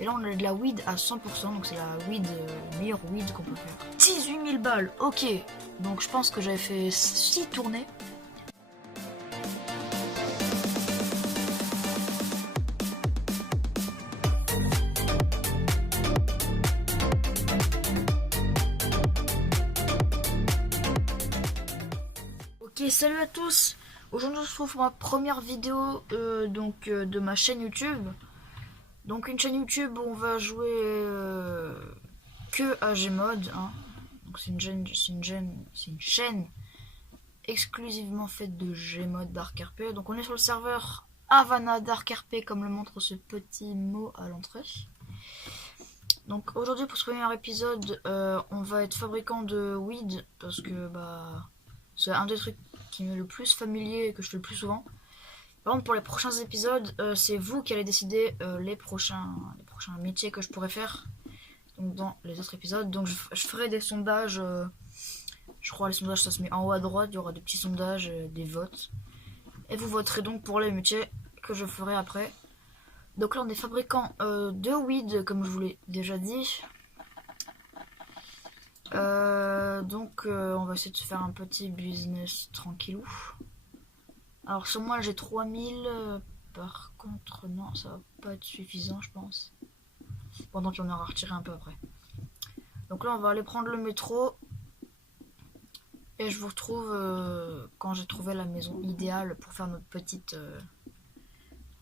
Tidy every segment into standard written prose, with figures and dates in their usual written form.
Et là on a de la weed à 100%, donc c'est la weed, meilleure weed qu'on peut faire. 18 000 balles, ok. Donc je pense que j'avais fait 6 tournées. Ok, salut à tous. Aujourd'hui on se retrouve pour ma première vidéo de ma chaîne YouTube. Donc une chaîne YouTube où on va jouer que à Gmod. Hein. Donc c'est une chaîne exclusivement faite de Gmod Dark RP. Donc on est sur le serveur Havana Dark RP comme le montre ce petit mot à l'entrée. Donc aujourd'hui pour ce premier épisode, on va être fabricant de weed parce que c'est un des trucs qui m'est le plus familier et que je fais le plus souvent. Par contre pour les prochains épisodes, c'est vous qui allez décider les prochains métiers que je pourrais faire. Donc dans les autres épisodes, donc je ferai des sondages. Je crois les sondages ça se met en haut à droite, il y aura des petits sondages, des votes. Et vous voterez donc pour les métiers que je ferai après. Donc là on est fabricant de weed comme je vous l'ai déjà dit. On va essayer de se faire un petit business tranquillou. Alors sur moi j'ai 3000, par contre non ça va pas être suffisant je pense. Pendant qu'on aura retiré un peu après. Donc là on va aller prendre le métro. Et je vous retrouve quand j'ai trouvé la maison idéale pour faire notre petite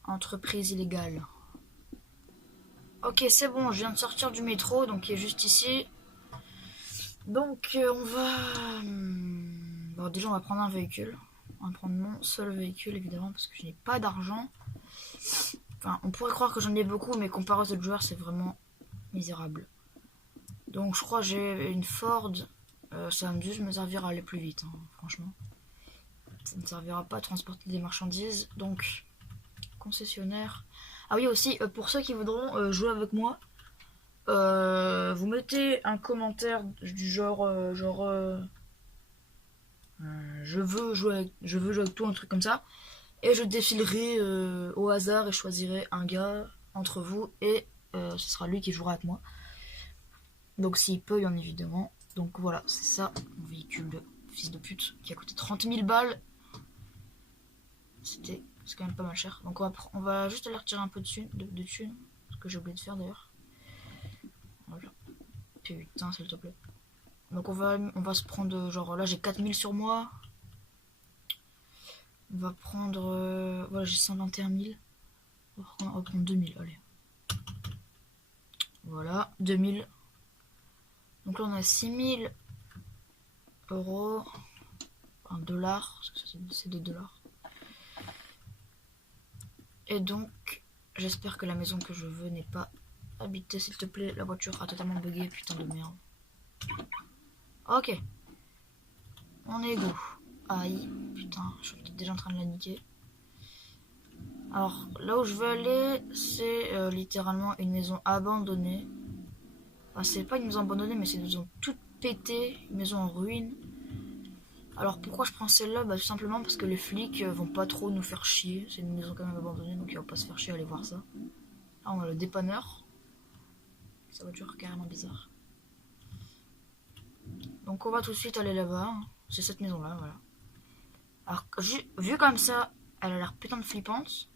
entreprise illégale. Ok c'est bon, je viens de sortir du métro donc qui est juste ici. Donc on va... Bon déjà on va prendre un véhicule. On va prendre mon seul véhicule évidemment parce que je n'ai pas d'argent. Enfin on pourrait croire que j'en ai beaucoup mais comparé aux autres joueurs c'est vraiment misérable. Donc je crois que j'ai une Ford. Ça va juste me servir à aller plus vite, hein, franchement. Ça ne me servira pas à transporter des marchandises. Donc concessionnaire. Ah oui aussi pour ceux qui voudront jouer avec moi. Vous mettez un commentaire du genre je veux jouer avec toi, un truc comme ça, et je défilerai au hasard et choisirai un gars entre vous et ce sera lui qui jouera avec moi. Donc s'il peut bien évidemment. Donc voilà, c'est ça mon véhicule de fils de pute qui a coûté 30 000 balles. C'est quand même pas mal cher. Donc on va juste aller retirer un peu de thunes, ce que j'ai oublié de faire d'ailleurs. Voilà. Putain, s'il te plaît. Donc on va se prendre, genre là j'ai 4000 sur moi. On va prendre, voilà j'ai 121 000. On va prendre 2000, allez. Voilà, 2000. Donc là on a 6000 euros. En dollars, parce que c'est des dollars. Et donc, j'espère que la maison que je veux n'est pas habitée, s'il te plaît. La voiture a totalement bugué, putain de merde. Ok. On est go. Aïe, putain, je suis déjà en train de la niquer. Alors, là où je veux aller, c'est littéralement une maison abandonnée. Enfin, c'est pas une maison abandonnée, mais c'est une maison toute pétée, une maison en ruine. Alors pourquoi je prends celle-là? Tout simplement parce que les flics vont pas trop nous faire chier. C'est une maison quand même abandonnée, donc ils vont pas se faire chier à aller voir ça. Là on a le dépanneur. Sa voiture carrément bizarre. Donc on va tout de suite aller là-bas. C'est cette maison-là, voilà. Alors vu comme ça, elle a l'air putain de flippante.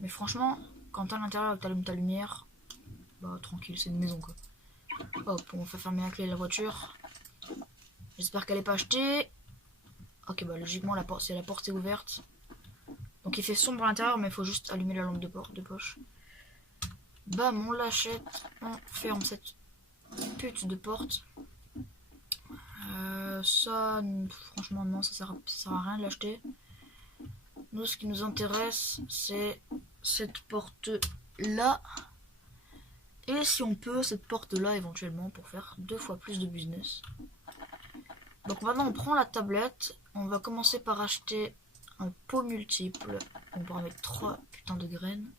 Mais franchement, quand t'es à l'intérieur et que t'allumes ta lumière, tranquille, c'est une maison quoi. Hop, on fait fermer la clé de la voiture. J'espère qu'elle est pas achetée. Ok, logiquement la porte est ouverte. Donc il fait sombre à l'intérieur, mais il faut juste allumer la lampe de poche. Bam, on l'achète. On ferme cette pute de porte. Ça, franchement non, ça sert à rien de l'acheter. Nous, ce qui nous intéresse, c'est cette porte-là. Et si on peut, cette porte-là éventuellement pour faire 2 fois plus de business. Donc maintenant on prend la tablette, on va commencer par acheter un pot multiple, on pourra mettre 3 putains de graines.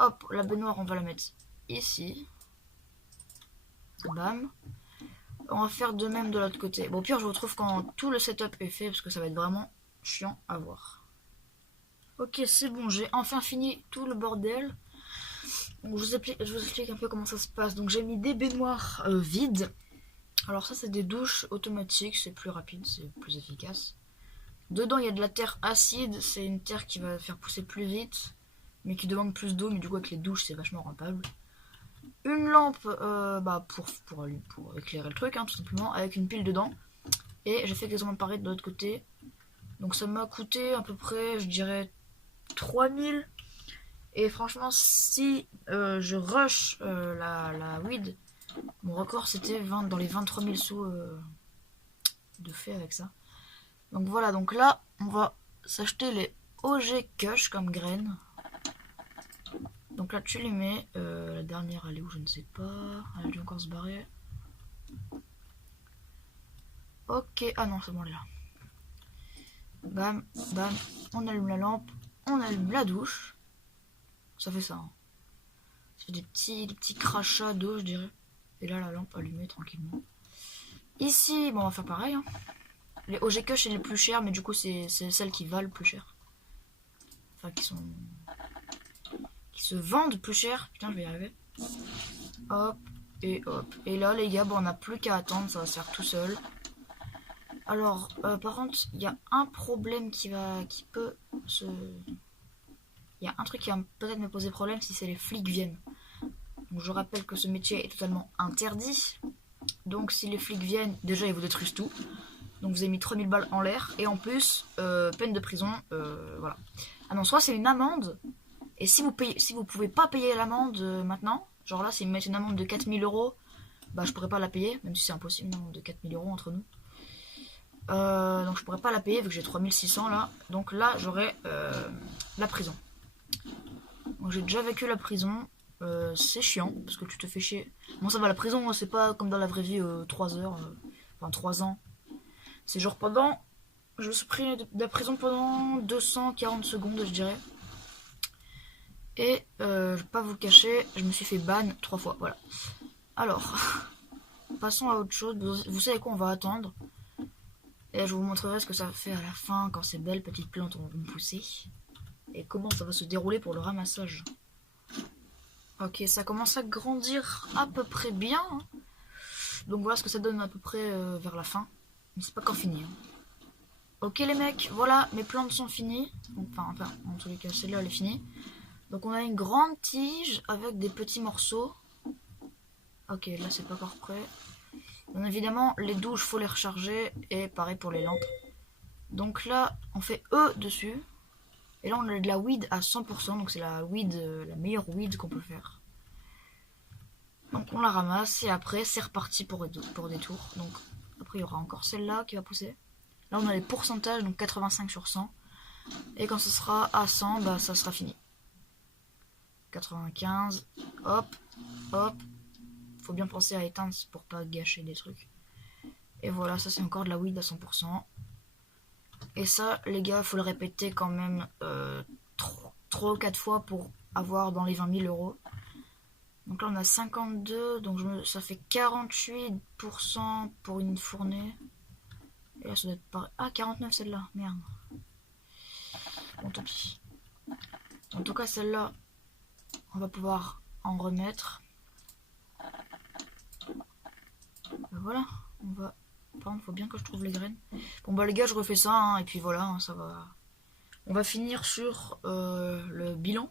Hop, la baignoire on va la mettre ici. Bam. On va faire de même de l'autre côté. Bon au pire je vous retrouve quand tout le setup est fait parce que ça va être vraiment chiant à voir. Ok c'est bon, j'ai enfin fini tout le bordel. Donc, je vous explique un peu comment ça se passe. Donc j'ai mis des baignoires vides. Alors ça c'est des douches automatiques, c'est plus rapide, c'est plus efficace. Dedans il y a de la terre acide, c'est une terre qui va faire pousser plus vite, mais qui demande plus d'eau, mais du coup avec les douches c'est vachement rentable. Une lampe pour éclairer le truc, hein, tout simplement, avec une pile dedans. Et j'ai fait exactement pareil de l'autre côté. Donc ça m'a coûté à peu près, je dirais, 3000. Et franchement, si je rush la weed, mon record c'était dans les 23 000 sous de fait avec ça. Donc voilà, donc là, on va s'acheter les OG Kush comme graines. Donc là, tu les mets. La dernière, elle est où? Je ne sais pas. Elle a dû encore se barrer. Ok, ah non, c'est bon, elle est là. Bam, bam, on allume la lampe, on allume la douche. Ça fait ça. Hein. Ça fait des petits crachats d'eau, je dirais. Et là, la lampe allumée tranquillement. Ici, bon, on va faire pareil. Hein. Les OG Kush, c'est les plus chers, mais du coup, c'est celles qui valent plus cher. Enfin, qui se vendent plus cher. Putain, je vais y arriver. Hop, et hop. Et là, les gars, bon, on n'a plus qu'à attendre, ça va se faire tout seul. Alors, par contre, il y a un problème il y a un truc qui va peut-être me poser problème si les flics viennent. Donc, je rappelle que ce métier est totalement interdit. Donc, si les flics viennent, déjà, ils vous détruisent tout. Donc, vous avez mis 3000 balles en l'air. Et en plus, peine de prison. Voilà. Ah non, soit c'est une amende. Et si vous pouvez pas payer l'amende maintenant, genre là, s'ils me mettent une amende de 4000 €, bah, je pourrais pas la payer, même si c'est impossible, une amende de 4000 € entre nous. Donc je pourrais pas la payer vu que j'ai 3600 là. Donc là j'aurai la prison. Donc j'ai déjà vécu la prison. C'est chiant parce que tu te fais chier. Bon ça va, la prison c'est pas comme dans la vraie vie 3 heures. Enfin 3 ans. C'est genre je me suis pris de la prison pendant 240 secondes je dirais. Et je vais pas vous le cacher, je me suis fait ban 3 fois. Voilà. Alors, passons à autre chose. Vous savez quoi, on va attendre. Et je vous montrerai ce que ça fait à la fin quand ces belles petites plantes vont pousser. Et comment ça va se dérouler pour le ramassage. Ok, ça commence à grandir à peu près bien. Hein. Donc voilà ce que ça donne à peu près vers la fin. Mais c'est pas quand fini. Hein. Ok les mecs, voilà, mes plantes sont finies. Enfin, en tous les cas, celle-là elle est finie. Donc on a une grande tige avec des petits morceaux. Ok, là c'est pas encore prêt. Bien évidemment, les douches, faut les recharger. Et pareil pour les lampes. Donc là, on fait E dessus. Et là, on a de la weed à 100%. Donc c'est la weed, la meilleure weed qu'on peut faire. Donc on la ramasse. Et après, c'est reparti pour des tours. Donc après, il y aura encore celle-là qui va pousser. Là, on a les pourcentages. Donc 85 sur 100. Et quand ce sera à 100, bah, ça sera fini. 95. Hop. Hop. Faut bien penser à éteindre pour pas gâcher des trucs. Et voilà, ça c'est encore de la weed à 100%. Et ça, les gars, faut le répéter quand même 3 ou 4 fois pour avoir dans les 20 000 €. Donc là, on a 52, donc ça fait 48% pour une fournée. Et là, ça doit être pareil. Ah, 49 celle-là, merde. Bon, tant pis. En tout cas, celle-là, on va pouvoir en remettre. Ben voilà, on va... Par contre, faut bien que je trouve les graines. Bon bah les gars, je refais ça, hein, et puis voilà, hein, ça va... On va finir sur le bilan.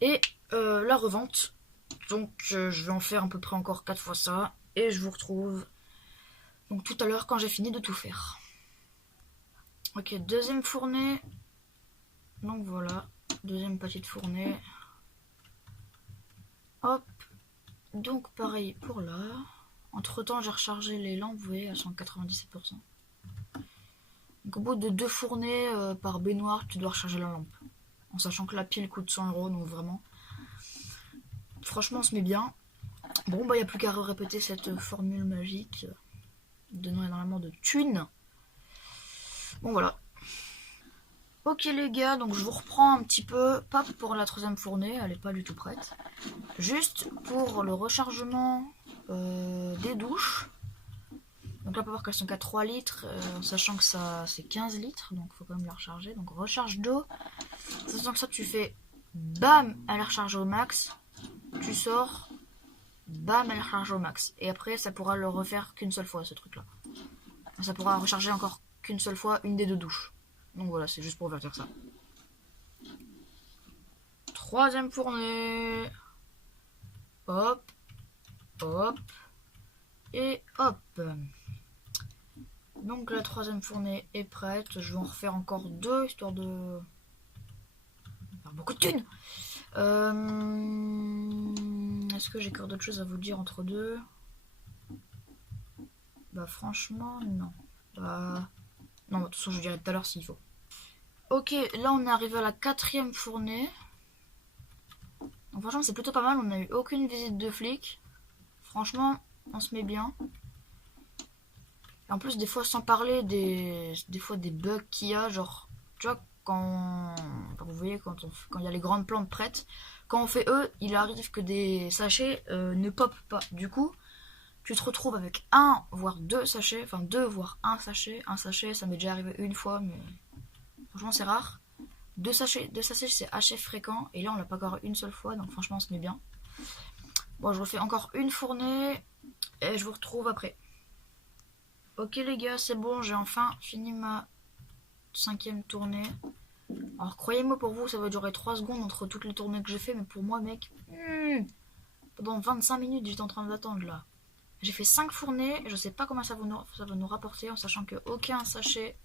Et la revente. Donc je vais en faire à peu près encore 4 fois ça. Et je vous retrouve donc tout à l'heure quand j'ai fini de tout faire. Ok, deuxième fournée. Donc voilà, deuxième petite fournée. Hop. Donc pareil pour là. Entre temps, j'ai rechargé les lampes, vous voyez, elles sont à 97%. Donc au bout de 2 fournées par baignoire, tu dois recharger la lampe. En sachant que la pile coûte 100 €, donc vraiment. Franchement, on se met bien. Bon, bah, il n'y a plus qu'à répéter cette formule magique, donnant énormément de thunes. Bon, voilà. Ok les gars, donc je vous reprends un petit peu, pas pour la troisième fournée, elle n'est pas du tout prête. Juste pour le rechargement des douches. Donc là on peut voir qu'elles sont qu'à 3 litres, en sachant que ça c'est 15 litres, donc il faut quand même la recharger. Donc recharge d'eau, sachant que ça tu fais bam, elle est rechargée au max. Tu sors, bam, elle est rechargée au max. Et après, ça pourra le refaire qu'une seule fois, ce truc-là. Ça pourra recharger encore qu'une seule fois une des deux douches. Donc voilà, c'est juste pour vous dire ça. Troisième fournée. Hop, hop, et hop. Donc la troisième fournée est prête. Je vais en refaire encore deux, histoire de faire beaucoup de thunes. Est-ce que j'ai encore d'autres choses à vous dire entre deux? Bah franchement, non. Non, de toute façon, je dirai tout à l'heure s'il faut. Ok, là on est arrivé à la quatrième fournée. Donc, franchement, c'est plutôt pas mal. On n'a eu aucune visite de flic. Franchement, on se met bien. Et en plus, des fois, sans parler des fois des bugs qu'il y a, genre, tu vois, quand vous voyez, quand il y a les grandes plantes prêtes, quand on fait eux, il arrive que des sachets ne popent pas. Du coup, tu te retrouves avec un voire deux sachets, enfin deux voire un sachet. Un sachet, ça m'est déjà arrivé une fois, mais franchement, c'est rare. Deux sachets c'est assez fréquent, et là, on l'a pas encore une seule fois, donc franchement, on se met bien. Bon, je refais encore une fournée, et je vous retrouve après. Ok les gars, c'est bon, j'ai enfin fini ma cinquième tournée. Alors croyez-moi, pour vous, ça va durer 3 secondes entre toutes les tournées que j'ai fait, mais pour moi, mec, pendant 25 minutes, j'étais en train d'attendre là. J'ai fait 5 fournées, je sais pas comment ça va nous rapporter, en sachant qu'aucun sachet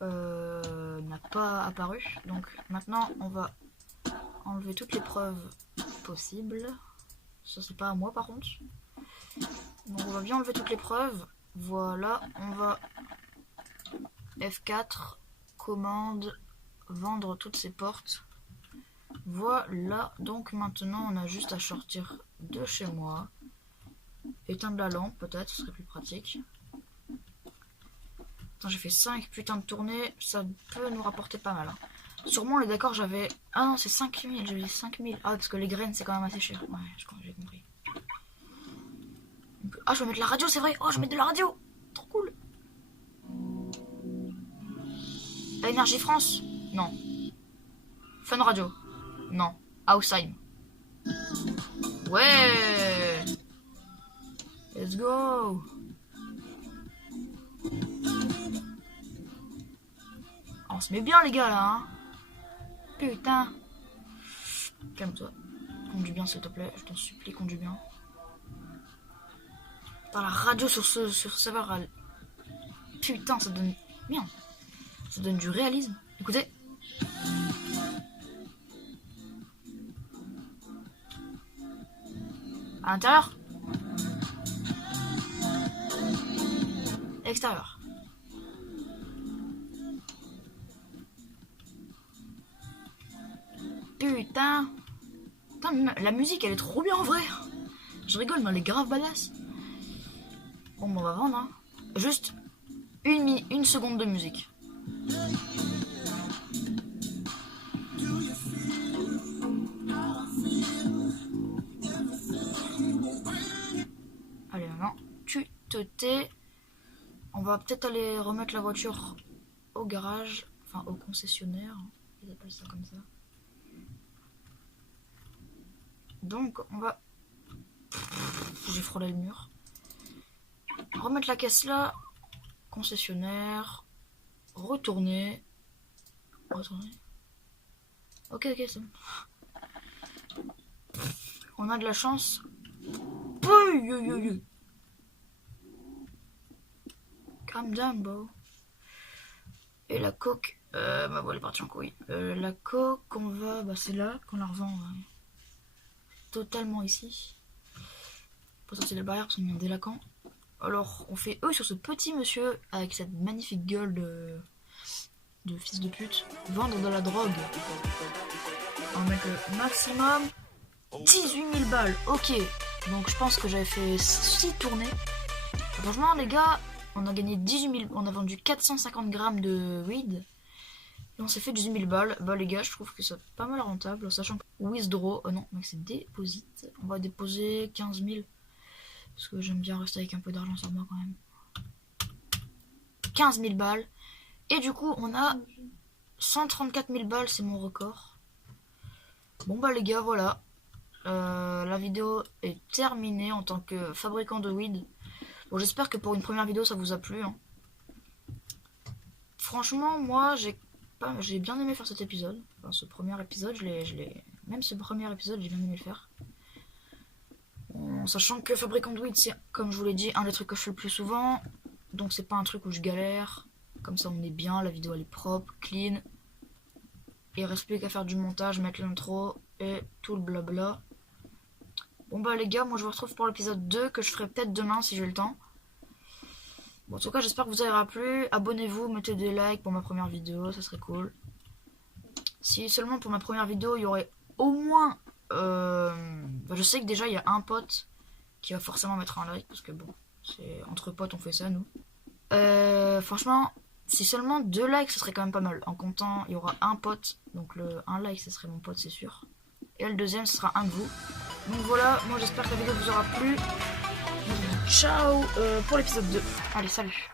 n'a pas apparu. Donc maintenant, on va enlever toutes les preuves possibles. Ça, c'est pas à moi par contre. Donc on va bien enlever toutes les preuves. Voilà, on va F4, commande, vendre toutes ces portes. Voilà, donc maintenant on a juste à sortir de chez moi. Éteindre la lampe peut-être, ce serait plus pratique. Attends, j'ai fait 5 putains de tournées, ça peut nous rapporter pas mal. Hein. Sûrement, on est d'accord, j'avais... Ah non, c'est 5000, j'avais dit 5000. Ah, parce que les graines, c'est quand même assez cher. Ouais, j'ai compris. Ah, je vais mettre la radio, c'est vrai. Oh, je vais mettre de la radio. Trop cool. Énergie France? Non. Fun Radio? Non. Outside? Ouais. Let's go. On se met bien les gars là, hein. Putain. Calme-toi. Conduis bien s'il te plaît, je t'en supplie, conduis bien. Dans la radio sur ce serveur, putain, ça donne... Merde. Ça donne du réalisme. Écoutez. À l'intérieur. Extérieur. Putain. Putain, la musique elle est trop bien en vrai. Je rigole, mais elle est grave badass. Bon, on va vendre. Hein. Juste une seconde de musique. Allez, maintenant, tu te tais. On va peut-être aller remettre la voiture au garage, enfin au concessionnaire. Ils appellent ça comme ça. Donc, on va... J'ai frôlé le mur. Remettre la caisse là. Concessionnaire. Retourner. Ok, c'est bon. On a de la chance. Calm down, bro. Et la coque... bah bon, elle est partie en couille. La coque, on va... Bah c'est là qu'on la revend. Totalement ici. Pour sortir les barrières parce qu'on est un délaquant. Alors, on fait eux sur ce petit monsieur avec cette magnifique gueule de fils de pute. Vendre de la drogue. On va mettre le maximum 18 000 balles. Ok. Donc je pense que j'avais fait 6 tournées. Franchement, les gars, on a gagné 18 000. On a vendu 450 grammes de weed. Et on s'est fait 18 000 balles. Bah les gars, je trouve que c'est pas mal rentable. Sachant que withdraw, non, mais c'est déposit. On va déposer 15 000. Parce que j'aime bien rester avec un peu d'argent sur moi quand même. 15 000 balles. Et du coup, on a 134 000 balles, c'est mon record. Bon bah les gars, voilà. La vidéo est terminée en tant que fabricant de weed. Bon, j'espère que pour une première vidéo ça vous a plu. Hein. Franchement, moi j'ai bien aimé faire cet épisode. Enfin, ce premier épisode, même ce premier épisode, j'ai bien aimé le faire. En sachant que fabricant de weed, c'est, comme je vous l'ai dit, un des trucs que je fais le plus souvent. Donc c'est pas un truc où je galère. Comme ça on est bien, la vidéo elle est propre, clean. Et il reste plus qu'à faire du montage, mettre l'intro et tout le blabla. Bon bah les gars, moi je vous retrouve pour l'épisode 2 que je ferai peut-être demain si j'ai le temps. Bon, en tout cas j'espère que vous aura plu. Abonnez-vous, mettez des likes pour ma première vidéo, ça serait cool. Si seulement pour ma première vidéo il y aurait au moins... je sais que déjà il y a un pote qui va forcément mettre un like parce que bon, c'est entre potes on fait ça nous. Franchement, si seulement 2 likes ce serait quand même pas mal. En comptant, il y aura un pote, donc un like ce serait mon pote c'est sûr. Et le deuxième ce sera un de vous. Donc voilà, moi j'espère que la vidéo vous aura plu. Ciao pour l'épisode 2. Allez, salut.